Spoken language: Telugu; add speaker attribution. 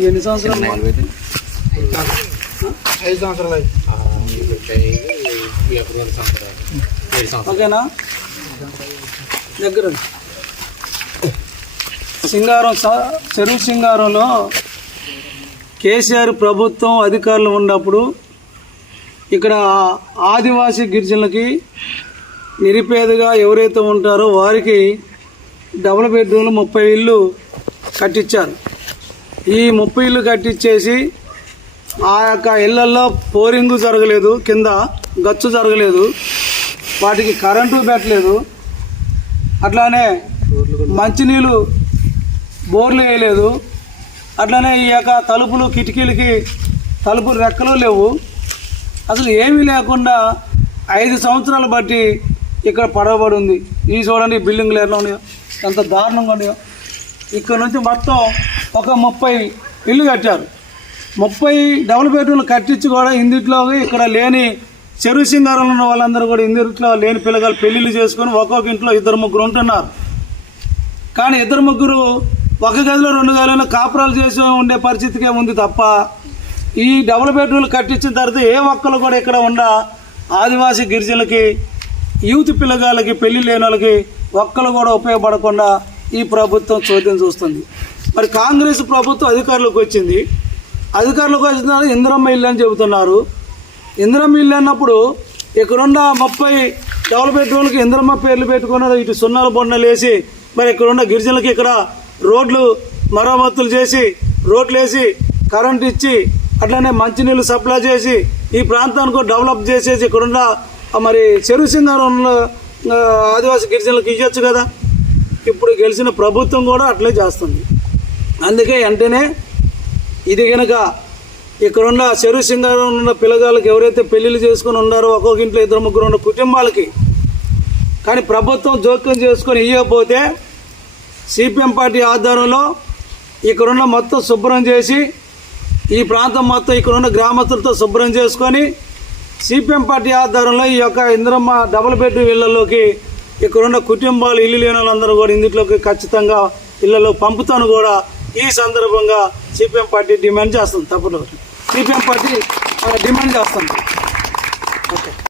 Speaker 1: ఎన్ని సంవత్సరాలు?
Speaker 2: ఐదు సంవత్సరాలు
Speaker 1: ఓకేనా? దగ్గర సింగారం చెరువు సింగారంలో కేసీఆర్ ప్రభుత్వం అధికారులు ఉన్నప్పుడు ఇక్కడ ఆదివాసీ గిరిజనులకి నిరుపేదగా ఎవరైతే ఉంటారో వారికి డబుల్ బెడ్రూమ్లు ముప్పై ఇళ్ళు కట్టించారు. ఈ ముప్పై ఇళ్ళు కట్టించేసి ఆ యొక్క ఇళ్ళలో పోరింగు జరగలేదు కింద గచ్చు జరగలేదు వాటికి కరెంటు పెట్టలేదు. అట్లానే మంచినీళ్ళు బోర్లు వేయలేదు. అట్లనే ఈ యొక్క తలుపులు కిటికీలకి తలుపు రెక్కలు లేవు. అసలు ఏమీ లేకుండా ఐదు సంవత్సరాలు బట్టి ఇక్కడ పడవబడి ఉంది. ఈ చూడండి బిల్డింగ్లు ఎట్లా ఉన్నాయో. ఎంత దారుణంగా ఉన్నాయో. ఇక్కడ నుంచి మొత్తం ఒక ముప్పై ఇల్లు కట్టారు. ముప్పై డబుల్ బెడ్రూమ్లు కట్టించి కూడా ఇందిట్లో ఇక్కడ లేని చెరువు సింగారంలో ఉన్న వాళ్ళందరూ కూడా ఇందిట్లో లేని పిల్లగాలు పెళ్ళిళ్ళు చేసుకొని ఒక్కొక్క ఇంట్లో ఇద్దరు ముగ్గురు ఉంటున్నారు. కానీ ఇద్దరు ముగ్గురు ఒక గదిలో రెండు గదిలో కాపురాలు చేసి ఉండే పరిస్థితికే ఉంది తప్ప ఈ డబుల్ బెడ్రూమ్లు కట్టించిన తర్వాత ఏ ఒక్కరు కూడా ఇక్కడ ఉన్న ఆదివాసీ గిరిజనులకి యూత్ పిల్లగాళ్ళకి పెళ్ళి లేని వాళ్ళకి ఒక్కరు కూడా ఉపయోగపడకుండా ఈ ప్రభుత్వం చోద్యం చూస్తుంది. మరి కాంగ్రెస్ ప్రభుత్వం అధికారులకు వచ్చింది. అధికారులకు వచ్చిన ఇంద్రమ్మ ఇందిరమ్మ ఇల్లు అని చెబుతున్నారు. ఇందిరమ్మ ఇల్లు అన్నప్పుడు ఇక్కడున్న ముప్పై డెవలప్మెంట్ రోడ్లకి ఇందిరమ్మ పేర్లు పెట్టుకున్న ఇటు సున్నాల బొండలు వేసి మరి ఇక్కడున్న గిరిజనులకి ఇక్కడ రోడ్లు మరమ్మతులు చేసి రోడ్లు వేసి కరెంట్ ఇచ్చి అట్లనే మంచినీళ్ళు సప్లై చేసి ఈ ప్రాంతానికి డెవలప్ చేసేసి ఇక్కడున్న మరి చెరువు సింగారంలో ఆదివాసీ గిరిజనులకు ఇవ్వచ్చు కదా. ఇప్పుడు గెలిచిన ప్రభుత్వం కూడా అట్లే చేస్తుంది. అందుకే వెంటనే ఇది కనుక ఇక్కడున్న చెరువు సింగారం ఉన్న పిల్లగాళ్ళకి ఎవరైతే పెళ్ళిళ్ళు చేసుకుని ఉన్నారో ఒక్కొక్క ఇంట్లో ఇద్దరు ముగ్గురు ఉన్న కుటుంబాలకి కానీ ప్రభుత్వం జోక్యం చేసుకొని ఇవ్వకపోతే సిపిఎం పార్టీ ఆధ్వర్యంలో ఇక్కడున్న మొత్తం శుభ్రం చేసి ఈ ప్రాంతం మొత్తం ఇక్కడున్న గ్రామస్తులతో శుభ్రం చేసుకొని సిపిఎం పార్టీ ఆధ్వర్యంలో ఈ యొక్క ఇందిరమ్మ డబుల్ బెడ్రూమ్ ఇళ్ళలోకి ఇక్కడున్న కుటుంబాలు ఇల్లు లేని వాళ్ళందరూ కూడా ఇందులోకి ఖచ్చితంగా ఇళ్ళలో పంపుతాను కూడా ఈ సందర్భంగా సిపిఎం పార్టీ డిమాండ్ చేస్తుంది. తప్పదు సిపిఎం పార్టీ డిమాండ్ చేస్తుంది. ఓకే.